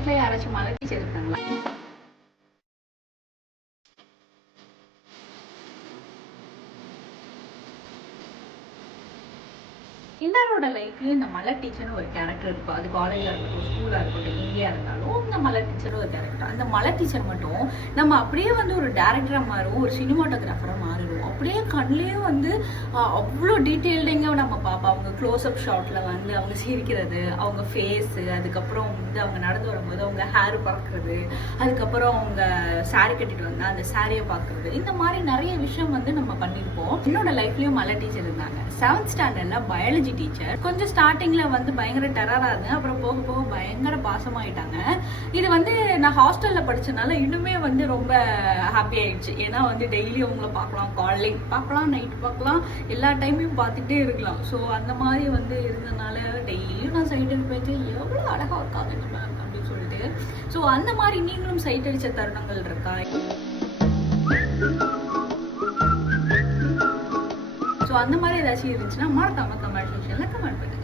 லைஃப்ல யாராச்சும் மலை டீச்சர் இருக்காங்களா? எல்லாரோட லைஃப்லயும் இந்த மலர் டீச்சர்னு ஒரு கேரக்டர் இருக்கும். அது காலேஜா இருக்கட்டும், ஸ்கூலா இருக்கட்டும், எங்கேயா இருந்தாலும் இந்த மலர் டீச்சர் ஒரு கேரக்டர். அந்த மலர் டீச்சர் மட்டும் நம்ம அப்படியே வந்து ஒரு டேரக்டரா மாறுவோம், ஒரு சினிமாட்டோகிராஃபரா மாறிடுவோம். அப்படியே கண்ணிலேயே வந்து அவ்வளோ டீட்டெயில்டிங்காக நம்ம பார்ப்போம். அவங்க க்ளோஸ் அப் ஷாட்ல வந்து அவங்க சிரிக்கிறது, அவங்க ஃபேஸு, அதுக்கப்புறம் வந்து அவங்க நடந்து வரும்போது அவங்க ஹேர் பார்க்கறது, அதுக்கப்புறம் அவங்க சாரி கட்டிட்டு வந்தா அந்த சாரியை பார்க்கறது, இந்த மாதிரி நிறைய விஷயம் வந்து நம்ம பண்ணியிருப்போம். என்னோட லைஃப்லயும் மலர் டீச்சர் இருந்தாங்க. 7th ஸ்டாண்டர்ட்ல பயாலஜி டீச்சர். கொஞ்சம் ஸ்டார்டிங்ல வந்து பயங்கர டெரரா இருந்தேன், அப்புறம் போக போக பயங்கர பாசமாயிட்டாங்க. இது வந்து நான் ஹாஸ்டல்ல படிச்சனால இன்னுமே வந்து ரொம்ப ஹாப்பி ஆயிடுச்சு. ஏன்னா வந்து டெய்லி அவங்கள பார்க்கலாம், காலையில் பார்க்கலாம், நைட் பார்க்கலாம், எல்லா டைமையும் பார்த்துட்டே இருக்கலாம். ஸோ அந்த மாதிரி வந்து இருந்தனால டெய்லியும் நான் சைட் அடிப்பேன், எவ்வளோ அழகா இருக்காங்க இந்த மேம் அப்படின்னு சொல்லிட்டு. ஸோ அந்த மாதிரி நீங்களும் சைட் அடிச்ச தருணங்கள் இருக்கா? ஸோ அந்த மாதிரி ஏதாச்சும் இருந்துச்சுன்னா மறக்காம கமெண்ட் செக்ஷன்ல கமெண்ட் பண்ணுங்க.